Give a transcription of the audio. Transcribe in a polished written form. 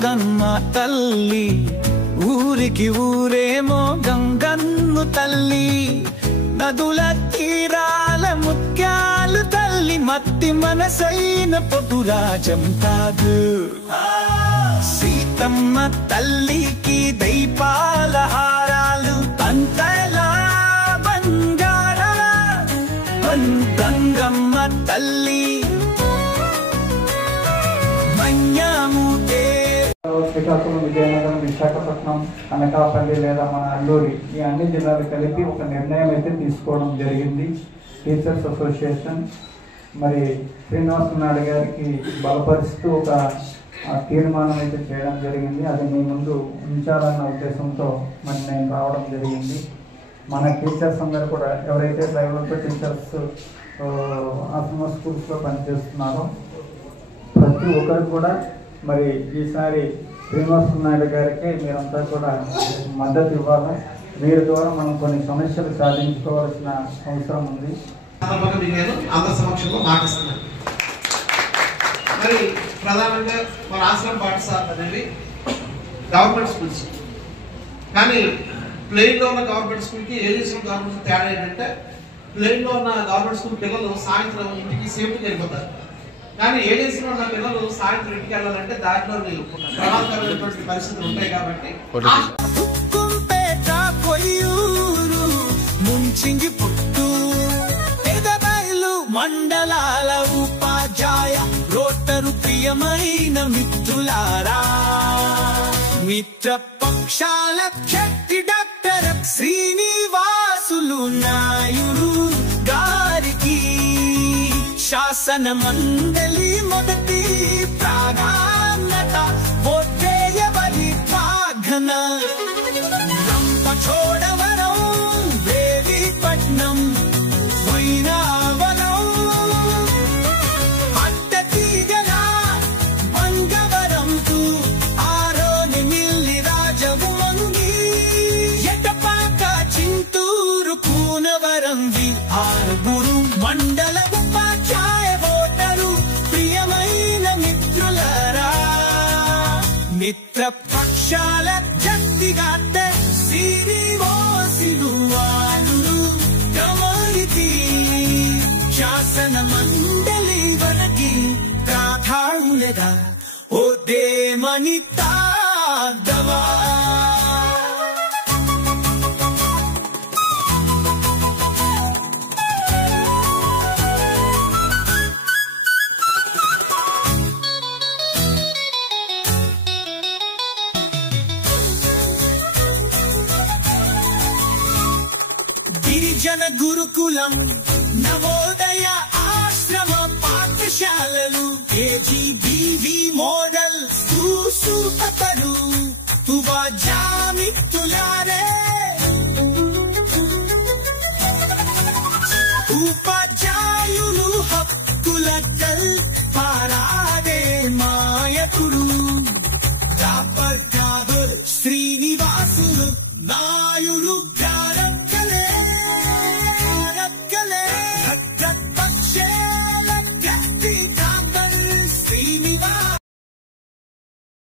గంగమ్మ తల్లి ఊరికి ఊరేమో గంగన్ను తల్లి నదుల తీరాల ముత్యాలు తల్లి మత్తి మనసైన పొదురాజం కాదు సీతమ్మ తల్లికి దైపాల హారాలు అంతలా బంగార గంగమ్మ తల్లి శ్రీకాకుళం, విజయనగరం, విశాఖపట్నం, అనకాపల్లి లేదా మన అల్లూరి ఈ అన్ని జిల్లాలు కలిపి ఒక నిర్ణయం అయితే తీసుకోవడం జరిగింది. టీచర్స్ అసోసియేషన్ మరి శ్రీనివాస నాయుడు గారికి బలపరుస్తూ ఒక తీర్మానం అయితే చేయడం జరిగింది. అది మీ ముందు ఉంచాలన్న ఉద్దేశంతో మరి నేను రావడం జరిగింది. మన టీచర్స్ అందరూ కూడా ఎవరైతే డ్రైవర్తో టీచర్స్ ఆశ్రమ స్కూల్స్లో పనిచేస్తున్నారో ప్రతి ఒక్కరు కూడా మరి ఈసారి శ్రీనివాస నాయుడు గారికి మీరంతా కూడా మద్దతు ఇవ్వాలి. వీరి ద్వారా మనం కొన్ని సమస్యలు సాధించుకోవాల్సిన అవసరం ఉంది. అందరి సమక్షంలో మాటిస్తున్నాను. మరి ప్రధానంగా మన ఆశ్రమ పాఠశాల అనేవి గవర్నమెంట్ స్కూల్స్, కానీ ప్లెయిన్లో ఉన్న గవర్నమెంట్ స్కూల్కి ఏజెన్సీ గవర్నమెంట్ తేడా ఏంటంటే ప్లెయిన్లో ఉన్న గవర్నమెంట్ స్కూల్ పిల్లలు సాయంత్రం ఇంటికి సేఫ్టీకి వెళ్ళిపోతారు. కానీ ఏజెన్సీలో ఉన్న పిల్లలు సాయంత్రం ఇంటికి వెళ్ళాలంటే దాంట్లో ప్రమాదకరమైనటువంటి పరిస్థితులు ఉంటాయి. కాబట్టి మండలాల ఉపాధ్యాయ రోటరు ప్రియమైన మిత్రులారా, మిత్ర పక్షాల శక్తి డాక్టర్ శ్రీనివాసులు నాయుడు గారికి శాసన మండలి మొదటి ప్రాధాన్యత ఓటేయవరి ప్రార్థన. రంపచోడవరం, దేవీపట్నం, వైనావరం, అట్టతీగల, మంగవరంకు, ఆరోని మిల్లి రాజవంగి, ఎటపాక, చింతూరు, కూనవరం ఆరుగురు మండల మిత్ర పక్షాల శక్తిగాత శ్రీనివాసులు వాళ్ళు గమనితి శాసన మండలి వరకి ప్రాధాన్యత ఓదేమని తాదవా. గిరిజన గురుకులం, నవోదయ ఆశ్రమ పాఠశాలలు, కేజీబీవీ మోడల్ స్కూలు, ఉపాధ్యాయులారే ఉపాధ్యాయులు హక్కుల పారాడే మాయకుడు శ్రీనివాసులు నా